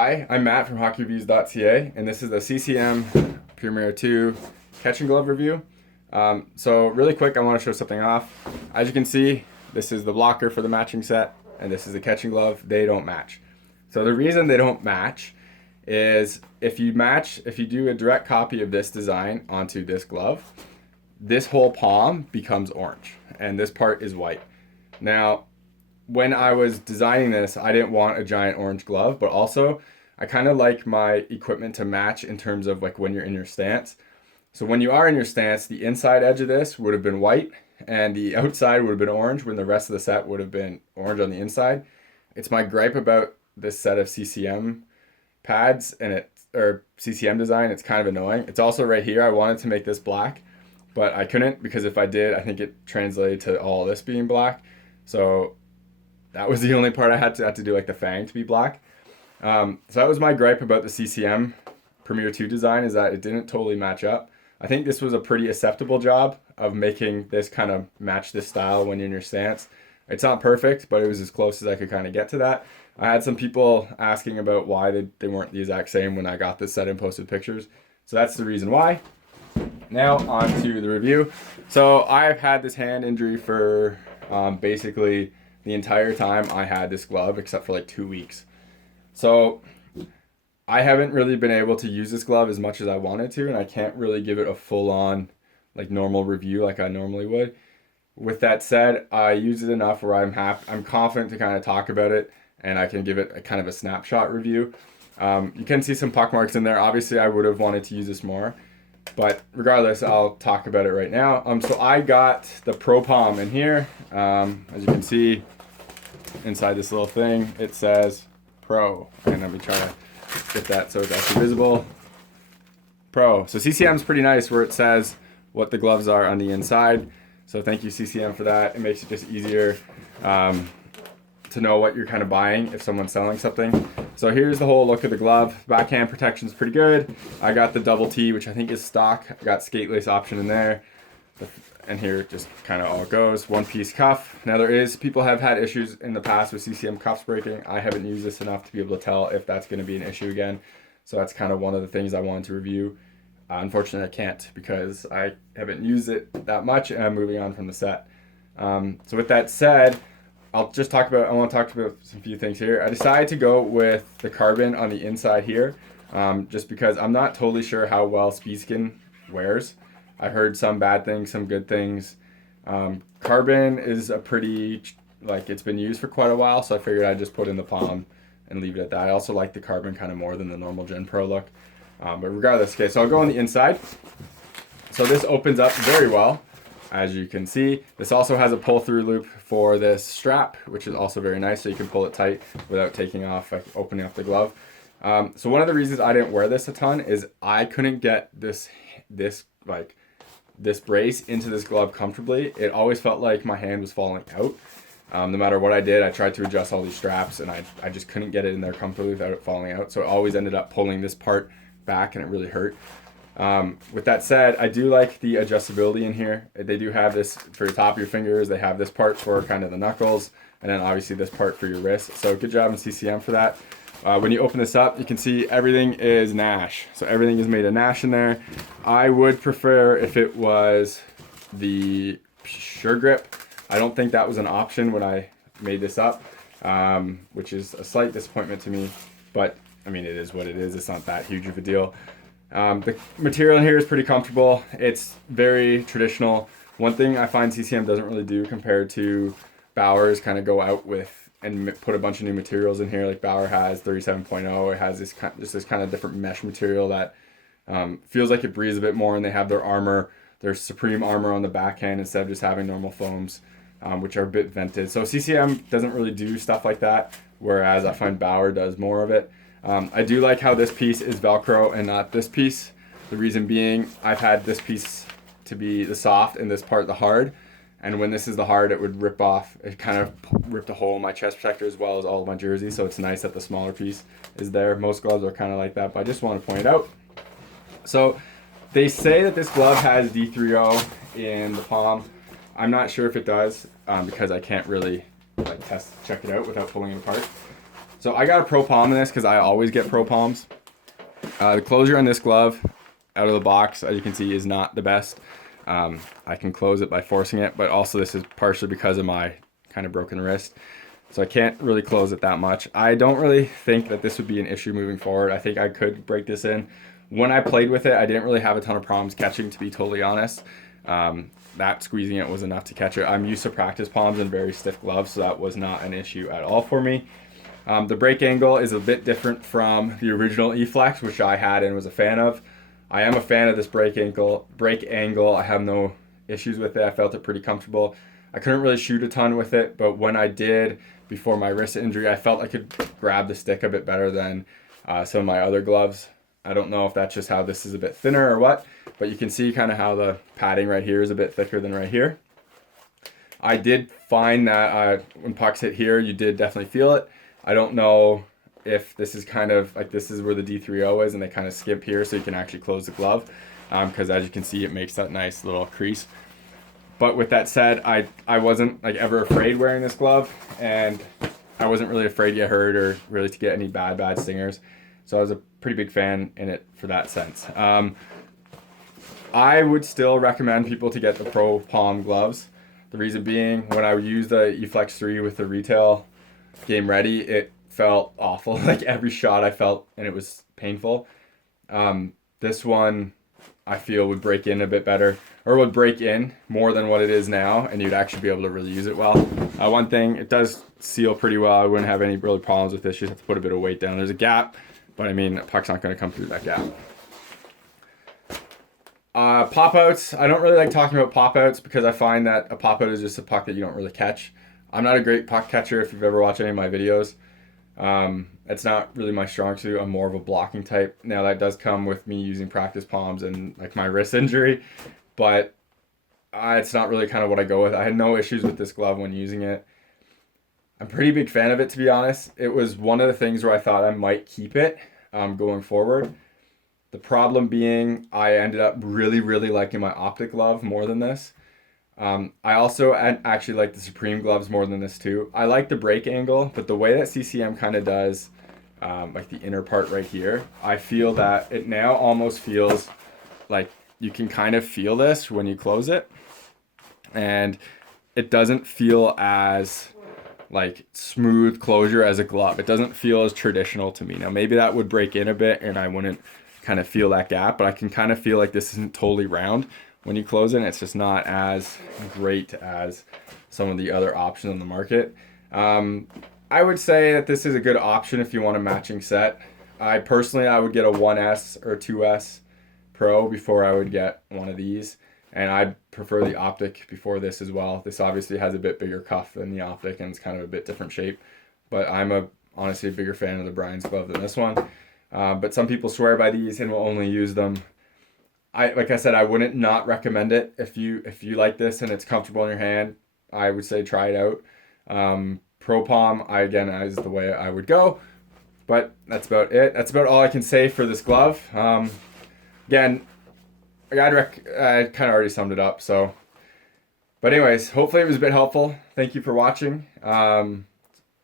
Hi, I'm Matt from HockeyReviews.ca, and this is the CCM Premier 2 catching glove review. So really quick, I want to show something off. As you can see, this is the blocker for the matching set, and this is the catching glove. They don't match. So the reason they don't match is if you do a direct copy of this design onto this glove, this whole palm becomes orange, and this part is white. Now, when I was designing this, I didn't want a giant orange glove, but also I kind of like my equipment to match in terms of like when you're in your stance. So when you are in your stance, the inside edge of this would have been white and the outside would have been orange when the rest of the set would have been orange on the inside. It's my gripe about this set of CCM pads or CCM design. It's kind of annoying. It's also right here. I wanted to make this black, but I couldn't because if I did, I think it translated to all this being black. So that was the only part I had to do, like the fang to be black. So that was my gripe about the CCM Premier 2 design, is that it didn't totally match up. I think this was a pretty acceptable job of making this kind of match this style when you're in your stance. It's not perfect, but it was as close as I could kind of get to that. I had some people asking about why they weren't the exact same when I got this set and posted pictures. So that's the reason why. Now on to the review. So I've had this hand injury for basically the entire time I had this glove, except for like 2 weeks. So I haven't really been able to use this glove as much as I wanted to, and I can't really give it a full-on like normal review like I normally would. With that said, I use it enough where I'm confident to kind of talk about it, and I can give it a kind of a snapshot review. You can see some puck marks in there. Obviously, I would have wanted to use this more, but regardless, I'll talk about it right now. So I got the Pro Palm in here. As you can see, inside this little thing, it says Pro, and let me try to get that so it's actually visible. Pro. So CCM is pretty nice where it says what the gloves are on the inside. So thank you CCM for that. It makes it just easier to know what you're kind of buying if someone's selling something. So here's the whole look of the glove. Backhand protection is pretty good. I got the double T, which I think is stock. I got skate lace option in there. And here just kind of all goes. One piece cuff. Now people have had issues in the past with CCM cuffs breaking. I haven't used this enough to be able to tell if that's going to be an issue again. So that's kind of one of the things I wanted to review. Unfortunately, I can't because I haven't used it that much and I'm moving on from the set. So with that said, I want to talk about some few things here. I decided to go with the carbon on the inside here, just because I'm not totally sure how well Speedskin wears. I've heard some bad things, some good things. Carbon is it's been used for quite a while, so I figured I'd just put in the palm and leave it at that. I also like the carbon kind of more than the normal Gen Pro look. But regardless, okay, so I'll go on the inside. So this opens up very well, as you can see. This also has a pull-through loop for this strap, which is also very nice, so you can pull it tight without taking off, like opening up the glove. So one of the reasons I didn't wear this a ton is I couldn't get this brace into this glove comfortably. It always felt like my hand was falling out. No matter what I did, I tried to adjust all these straps and I just couldn't get it in there comfortably without it falling out. So it always ended up pulling this part back and it really hurt. With that said, I do like the adjustability in here. They do have this for your top of your fingers. They have this part for kind of the knuckles, and then obviously this part for your wrist. So good job in CCM for that. When you open this up, you can see everything is Nash. So everything is made of Nash in there. I would prefer if it was the Sure Grip. I don't think that was an option when I made this up, which is a slight disappointment to me. But, I mean, it is what it is. It's not that huge of a deal. The material in here is pretty comfortable. It's very traditional. One thing I find CCM doesn't really do compared to Bauer's kind of go out with and put a bunch of new materials in here. Like Bauer has 37.0. It has this kind of different mesh material that feels like it breathes a bit more, and they have their Supreme armor on the backhand instead of just having normal foams, which are a bit vented. So CCM doesn't really do stuff like that, whereas I find Bauer does more of it. I do like how this piece is Velcro and not this piece. The reason being, I've had this piece to be the soft and this part the hard. And when this is the hard, it would rip off. It kind of ripped a hole in my chest protector as well as all of my jersey. So it's nice that the smaller piece is there. Most gloves are kind of like that, but I just want to point it out. So they say that this glove has D3O in the palm. I'm not sure if it does because I can't really check it out without pulling it apart. So I got a pro palm in this because I always get pro palms. The closure on this glove out of the box, as you can see, is not the best. I can close it by forcing it, but also this is partially because of my kind of broken wrist. So I can't really close it that much. I don't really think that this would be an issue moving forward. I think I could break this in. When I played with it, I didn't really have a ton of problems catching, to be totally honest. That squeezing it was enough to catch it. I'm used to practice palms and very stiff gloves, so that was not an issue at all for me. The break angle is a bit different from the original Eflex, which I had and was a fan of. I am a fan of this break angle. I have no issues with it. I felt it pretty comfortable. I couldn't really shoot a ton with it, but when I did, before my wrist injury, I felt I could grab the stick a bit better than some of my other gloves. I don't know if that's just how this is a bit thinner or what, but you can see kind of how the padding right here is a bit thicker than right here. I did find that when pucks hit here, you did definitely feel it. I don't know if this is kind of like, this is where the D3O is and they kind of skip here so you can actually close the glove, because as you can see, it makes that nice little crease. But with that said, I wasn't like ever afraid wearing this glove, and I wasn't really afraid to get hurt or really to get any bad stingers. So I was a pretty big fan in it for that sense. I would still recommend people to get the Pro Palm gloves. The reason being, when I would use the Eflex 3 with the retail Game Ready, it felt awful. Like every shot I felt, and it was painful. This one I feel would break in a bit better, or would break in more than what it is now, and you'd actually be able to really use it well. One thing, it does seal pretty well. I wouldn't have any really problems with this. You just have to put a bit of weight down. There's a gap, but I mean, a puck's not going to come through that gap. Pop outs. I don't really like talking about pop outs because I find that a pop out is just a puck that you don't really catch. I'm not a great puck catcher if you've ever watched any of my videos. It's not really my strong suit. I'm more of a blocking type. Now that does come with me using practice palms and like my wrist injury, but it's not really kind of what I go with. I had no issues with this glove when using it. I'm a pretty big fan of it, to be honest. It was one of the things where I thought I might keep it going forward. The problem being I ended up really liking my Optik glove more than this. I also actually like the Supreme gloves more than this too. I like the break angle, but the way that CCM kind of does like the inner part right here, I feel that it now almost feels like you can kind of feel this when you close it, and it doesn't feel as like smooth closure as a glove. It doesn't feel as traditional to me. Now maybe that would break in a bit and I wouldn't kind of feel that gap, but I can kind of feel like this isn't totally round when you close it. It's just not as great as some of the other options on the market. I would say that this is a good option if you want a matching set. I would get a 1S or 2S Pro before I would get one of these, and I prefer the Optik before this as well. This obviously has a bit bigger cuff than the Optik and it's kind of a bit different shape, but I'm honestly a bigger fan of the Brian's glove than this one. But some people swear by these and will only use them. Like I said, I wouldn't not recommend it. If you like this and it's comfortable in your hand, I would say try it out. Pro Palm, again, is the way I would go. But that's about it. That's about all I can say for this glove. Again, I kind of already summed it up. So, but anyways, hopefully it was a bit helpful. Thank you for watching. I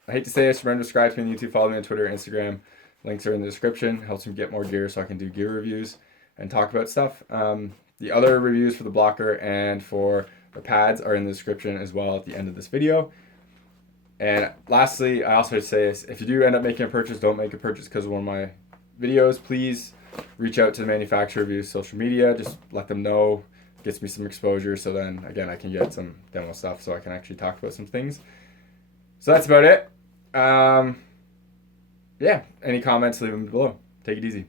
hate to say this, remember to subscribe to me on YouTube, follow me on Twitter, Instagram. Links are in the description. Helps me get more gear so I can do gear reviews and talk about stuff. The other reviews for the blocker and for the pads are in the description as well at the end of this video. And lastly, I also say this, if you do end up making a purchase, don't make a purchase because of one of my videos. Please reach out to the manufacturer via social media. Just let them know. It gets me some exposure, so then again I can get some demo stuff so I can actually talk about some things. So that's about it. Yeah, any comments, leave them below. Take it easy.